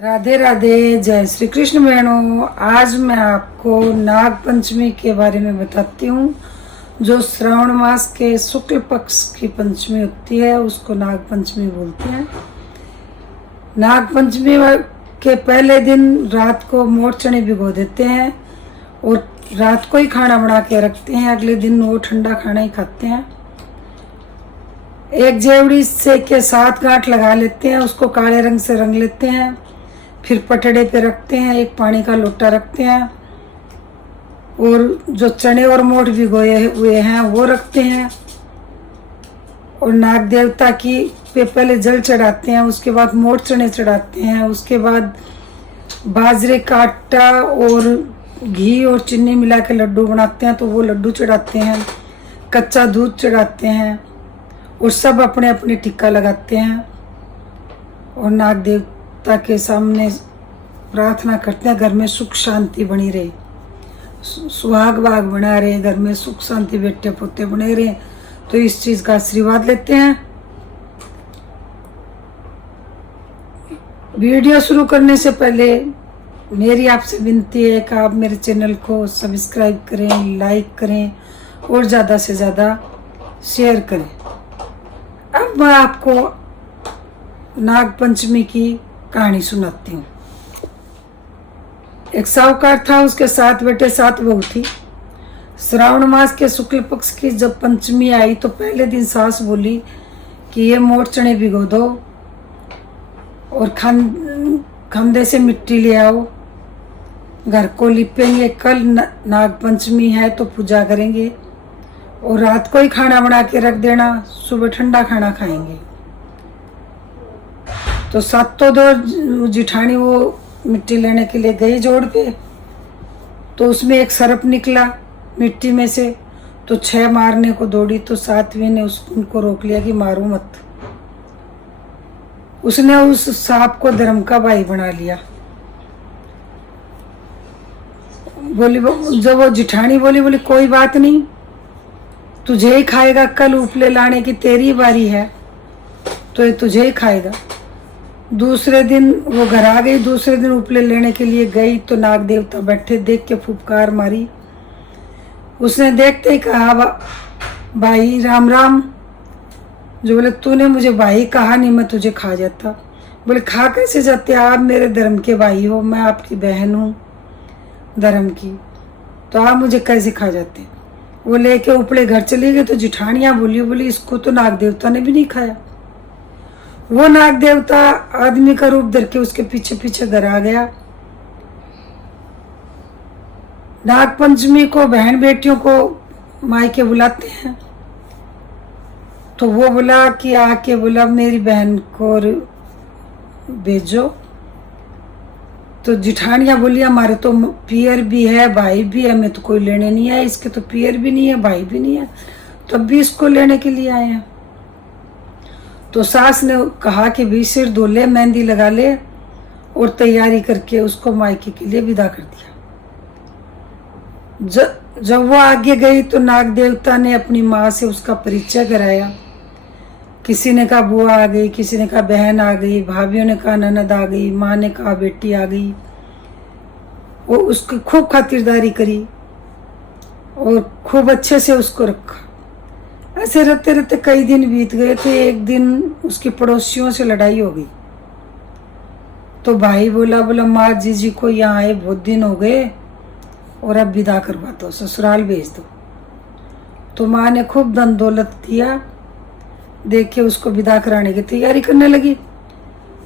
राधे राधे, जय श्री कृष्ण बहनों। आज मैं आपको नाग पंचमी के बारे में बताती हूँ। जो श्रावण मास के शुक्ल पक्ष की पंचमी होती है उसको नाग पंचमी बोलते हैं। नाग पंचमी के पहले दिन रात को मोट चने भिगो देते हैं और रात को ही खाना बना के रखते हैं। अगले दिन वो ठंडा खाना ही खाते हैं। एक जेवड़ी से के 7 गांठ लगा लेते हैं, उसको काले रंग से रंग लेते हैं। फिर पटड़े पे रखते हैं, एक पानी का लोटा रखते हैं और जो चने और मोठ भिगोए हुए हैं वो रखते हैं। और नाग देवता की पे पहले जल चढ़ाते हैं, उसके बाद मोठ चने चढ़ाते हैं, उसके बाद बाजरे का आटा और घी और चीनी मिला के लड्डू बनाते हैं तो वो लड्डू चढ़ाते हैं। कच्चा दूध चढ़ाते हैं और सब अपने अपने टिक्का लगाते हैं और नाग देवता के सामने प्रार्थना करते हैं घर में सुख शांति बनी रहे, सुहाग बाग बना रहे, घर में सुख शांति बेटे पोते बने रहे। तो इस चीज का आशीर्वाद लेते हैं। वीडियो शुरू करने से पहले मेरी आपसे विनती है कि आप मेरे चैनल को सब्सक्राइब करें, लाइक करें और ज़्यादा से ज़्यादा शेयर करें। अब मैं आपको नाग पंचमी की कहानी सुनाती हूँ। एक साहूकार था, उसके 7 बेटे 7 बहू थी। श्रावण मास के शुक्ल पक्ष की जब पंचमी आई तो पहले दिन सास बोली कि ये मोट चने भिगो दो और खंदे से मिट्टी ले आओ, घर को लिपेंगे, कल नाग पंचमी है तो पूजा करेंगे और रात को ही खाना बना के रख देना, सुबह ठंडा खाना खाएंगे। तो सातों दो जिठानी वो मिट्टी लेने के लिए गई जोड़ पे, तो उसमें एक सर्प निकला मिट्टी में से, तो 6 मारने को दौड़ी तो 7वीं ने उनको रोक लिया कि मारो मत। उसने उस सांप को धर्म का भाई बना लिया। जब वो जिठानी बोली कोई बात नहीं, तुझे ही खाएगा, कल उपले लाने की तेरी बारी है तो ये तुझे ही खाएगा। दूसरे दिन वो घर आ गई, दूसरे दिन उपले लेने के लिए गई तो नाग देवता बैठे, देख के फुफकार मारी। उसने देखते ही कहा भाई राम राम। जो बोले तूने मुझे भाई कहा नहीं, मैं तुझे खा जाता। बोले खा कैसे जाते, आप मेरे धर्म के भाई हो, मैं आपकी बहन हूँ धर्म की, तो आप मुझे कैसे खा जाते। वो लेके उपले घर चली गई तो जिठानियां बोली इसको तो नाग देवता ने भी नहीं खाया। वो नाग देवता आदमी का रूप धर के उसके पीछे पीछे घर आ गया। नाग पंचमी को बहन बेटियों को मायके बुलाते हैं, तो वो बोला कि आके बोला मेरी बहन को भेजो। तो जिठानियां बोली हमारे तो पियर भी है भाई भी है, हमें तो कोई लेने नहीं है, इसके तो पियर भी नहीं है भाई भी नहीं है, तो अब भी इसको लेने के लिए आए हैं। तो सास ने कहा कि भी सिर धो ले, मेहंदी लगा ले और तैयारी करके उसको मायके के लिए विदा कर दिया। जब वो आगे गई तो नाग देवता ने अपनी माँ से उसका परिचय कराया। किसी ने कहा बुआ आ गई, किसी ने कहा बहन आ गई, भाभीियों ने कहा ननद आ गई, माँ ने कहा बेटी आ गई। वो उसकी खूब खातिरदारी करी और खूब अच्छे से उसको रखा। ऐसे रहते रहते कई दिन बीत गए थे। एक दिन उसकी पड़ोसियों से लड़ाई हो गई तो भाई बोला माँ जीजी को यहाँ आए बहुत दिन हो गए और अब विदा करवा दो, ससुराल भेज दो। तो माँ ने खूब धन दौलत दिया, देख के उसको विदा कराने की तैयारी करने लगी।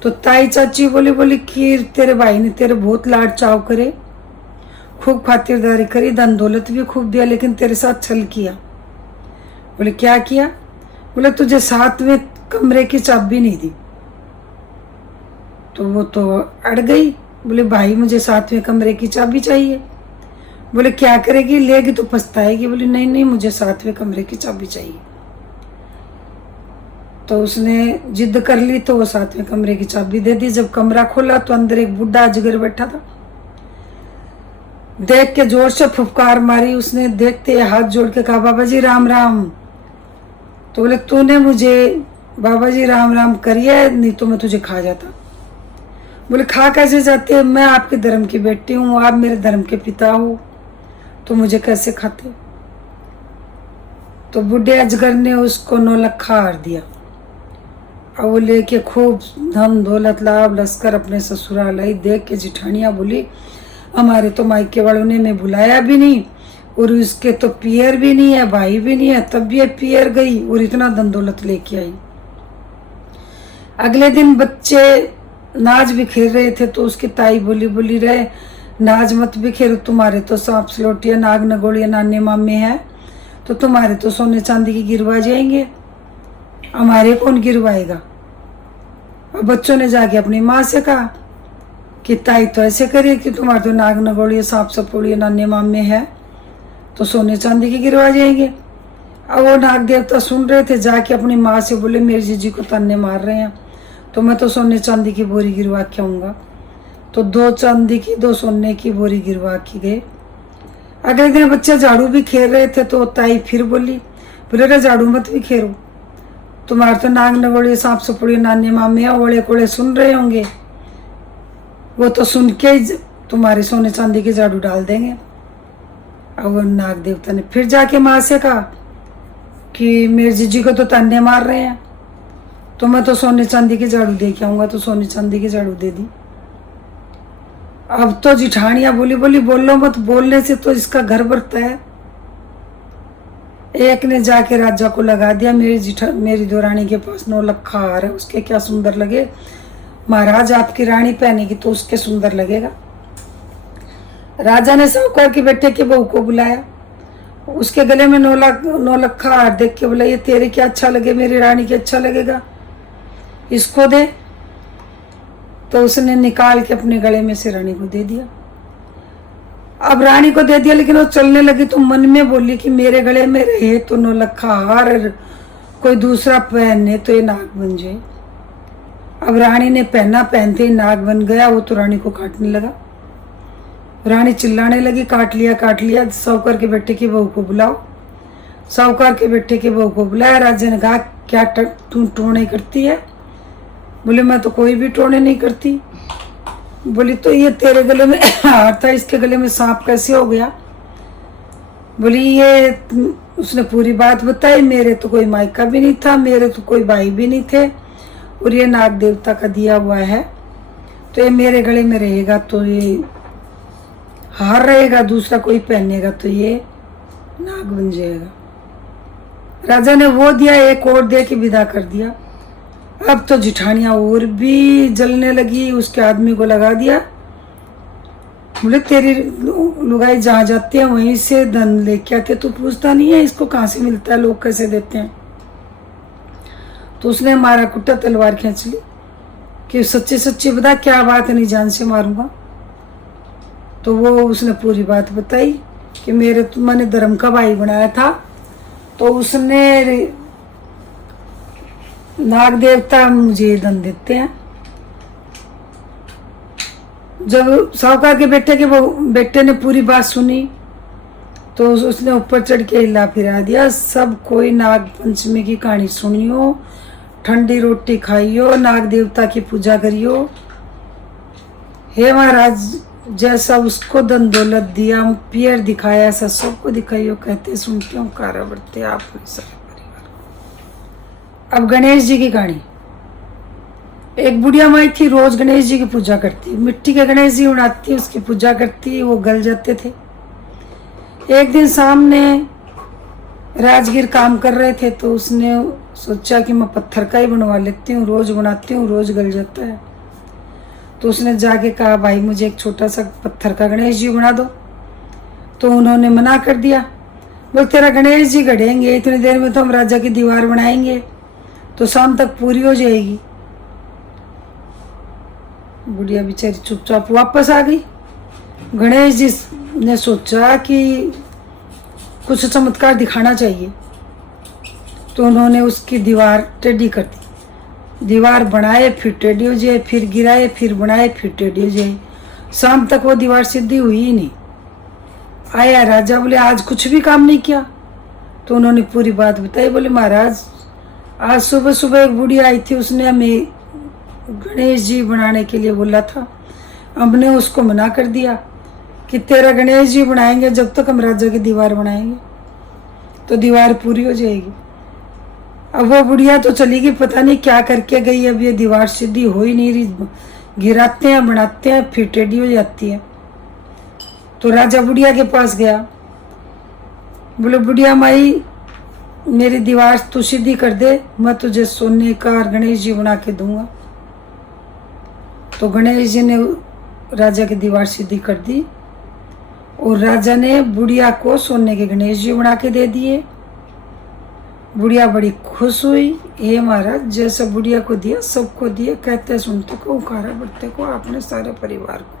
तो ताई चाची बोली कि तेरे भाई ने तेरे बहुत लाड चाव करे, खूब खातिरदारी करी, धन दौलत भी खूब दिया, लेकिन तेरे साथ छल किया। बोले क्या किया। बोले तुझे 7वें कमरे की चाबी नहीं दी। तो वो तो अड़ गई, बोले भाई मुझे 7वें कमरे की चाबी चाहिए। बोले क्या करेगी, लेगी तो पछताएगी। बोले नहीं मुझे 7वें कमरे की चाबी चाहिए। तो उसने जिद कर ली तो वो 7वें कमरे की चाबी दे दी। जब कमरा खोला तो अंदर एक बुढ़ा अजगर बैठा था। देख के जोर से फुफकार मारी उसने। देखते हाथ जोड़ के कहा बाबा जी राम राम। तो बोले तूने मुझे बाबा जी राम राम करिए, नहीं तो मैं तुझे खा जाता। बोले खा कैसे जाते हैं, मैं आपके धर्म की बेटी हूँ, आप मेरे धर्म के पिता हो, तो मुझे कैसे खाते। तो बूढ़े अजगर ने उसको 9 लखा हार दिया और वो लेके खूब धन दौलत लाभ लश्कर अपने ससुराल आई। देख के जिठानियाँ बोली हमारे तो मायके वालों ने मैं बुलाया भी नहीं और उसके तो पियर भी नहीं है, भाई भी नहीं है, तब ये पियर गई और इतना धन दौलत लेके आई। अगले दिन बच्चे नाच बिखेर रहे थे तो उसकी ताई बोली रहे नाच मत बिखेरो, तुम्हारे तो सांप सलोटिया नाग नगोड़िया नाने मामे हैं, तो तुम्हारे तो सोने चांदी की गिरवा जाएंगे, हमारे कौन गिरवाएगा। और बच्चों ने जाके अपनी माँ से कहा कि ताई तो ऐसे करे कि तुम्हारे तो नाग नगोड़िया सांप सपोड़िया नाने मामे हैं, तो सोने चांदी की गिरवा जाएंगे। अब वो नाग देवता सुन रहे थे, जाके अपनी माँ से बोले मेरी जीजी को ताने मार रहे हैं, तो मैं तो सोने चांदी की बोरी गिरवा के आऊँगा। तो 2 चांदी की 2 सोने की बोरी गिरवा के गए। अगले दिन बच्चे झाड़ू भी खेल रहे थे तो ताई फिर बोले झाड़ू मत भी खेरो, तुम्हारे तो नाग नगोड़िया सांप सपोड़िया नाने मामे ओले कोले सुन रहे होंगे, वो तो सुन के ही तुम्हारे सोने चांदी के झाड़ू डाल देंगे। और वो नाग देवता ने फिर जाके माँ से कहा कि मेरी जीजी को तो ताने मार रहे हैं, तो मैं तो सोने चांदी की झाड़ू दे के आऊंगा, तो सोने चांदी की झाड़ू दे दी। अब तो जिठानियां बोली बोलो मत, बोलने से तो इसका घर भरता है। एक ने जाके राजा को लगा दिया मेरी दो रानी के पास 9 लखा हार है, उसके क्या सुंदर लगे, महाराज आपकी रानी पहनेगी तो उसके सुंदर लगेगा। राजा ने साहूकार के बेटे के बहू को बुलाया, उसके गले में 9 लखा हार देख के बोला ये तेरे क्या अच्छा लगे, मेरी रानी के अच्छा लगेगा, इसको दे। तो उसने निकाल के अपने गले में से रानी को दे दिया। अब रानी को दे दिया लेकिन वो चलने लगी तो मन में बोली कि मेरे गले में रहे तो 9 लखा हार, कोई दूसरा पहने तो ये नाग बन जाए। अब रानी ने पहना, पहनते ही नाग बन गया। वो तो रानी को काटने लगा। रानी चिल्लाने लगी काट लिया, साहूकार के बेटे की बहू को बुलाओ। साहूकार के बेटे की बहू को बुलाया। राजा ने कहा क्या तू टोने करती है? बोले मैं तो कोई भी टोने नहीं करती। बोली तो ये तेरे गले में हार था, इसके गले में सांप कैसे हो गया? बोली ये उसने पूरी बात बताई, मेरे तो कोई मायका भी नहीं था, मेरे तो कोई भाई भी नहीं थे, और ये नाग देवता का दिया हुआ है, तो ये मेरे गले में रहेगा तो ये हार रहेगा, दूसरा कोई पहनेगा तो ये नाग बन जाएगा। राजा ने वो दिया, एक और दे के विदा कर दिया। अब तो जिठानियां और भी जलने लगी, उसके आदमी को लगा दिया। बोले तेरी लुगाई जहाँ जाती है वहीं से धन लेके आते, तू पूछता नहीं है इसको कहाँ से मिलता है, लोग कैसे देते हैं? तो उसने मारा कुट्टा तलवार खींच ली कि सच्ची सच्ची बता क्या बात है, नहीं जान से मारूंगा। तो वो उसने पूरी बात बताई कि मैंने धर्म का भाई बनाया था, तो उसने नाग देवता मुझे धन देते हैं। जब साहूकार के बेटे ने पूरी बात सुनी तो उसने ऊपर चढ़ के हिला फिरा दिया। सब कोई नाग पंचमी की कहानी सुनियो, ठंडी रोटी खाइयो, नाग देवता की पूजा करियो। हे महाराज, जैसा उसको धन दौलत दिया, पियर दिखाया, ऐसा सबको दिखाइयो। कहते सुनते हो कारा बढ़ते आप सारे परिवार। अब गणेश जी की कहानी। एक बुढ़िया माई थी, रोज गणेश जी की पूजा करती, मिट्टी के गणेश जी बनाती, उसकी पूजा करती, वो गल जाते थे। एक दिन सामने राजगीर काम कर रहे थे तो उसने सोचा कि मैं पत्थर का ही बनवा लेती हूँ, रोज बनाती हूँ, रोज गल जाता है। तो उसने जाके कहा भाई मुझे एक छोटा सा पत्थर का गणेश जी बना दो। तो उन्होंने मना कर दिया। बोल तेरा गणेश जी गढ़ेंगे, इतनी देर में तो हम राजा की दीवार बनाएंगे, तो शाम तक पूरी हो जाएगी। बुढ़िया बेचारी चुपचाप वापस आ गई। गणेश जी ने सोचा कि कुछ चमत्कार दिखाना चाहिए, तो उन्होंने उसकी दीवार टेढ़ी कर दी। दीवार बनाए फिर टेढ़ी हो जाए, फिर गिराए फिर बनाए फिर टेढ़ी हो जाए। शाम तक वो दीवार सीधी हुई ही नहीं। आया राजा, बोले आज कुछ भी काम नहीं किया? तो उन्होंने पूरी बात बताई। बोले महाराज आज सुबह सुबह एक बूढ़ी आई थी, उसने हमें गणेश जी बनाने के लिए बोला था। हमने उसको मना कर दिया कि तेरा गणेश जी बनाएंगे जब तक हम राजा की दीवार बनाएंगे तो दीवार पूरी हो जाएगी। अब वो बुढ़िया तो चली गई, पता नहीं क्या करके गई। अब ये दीवार सीधी हो ही नहीं रही, गिराते हैं बनाते हैं फिर टेढ़ी हो जाती है। तो राजा बुढ़िया के पास गया, बोले बुढ़िया माई मेरी दीवार तू सीधी कर दे, मैं तुझे सोने का गणेश जी बना के दूंगा। तो गणेश जी ने राजा की दीवार सीधी कर दी और राजा ने बुढ़िया को सोने के गणेश जी बना के दे दिए। बुढ़िया बड़ी खुश हुई, ये महाराज जैसा बुढ़िया को दिया सबको दिया, कहते सुनते को उखाड़ा बढ़ते को आपने सारे परिवार को।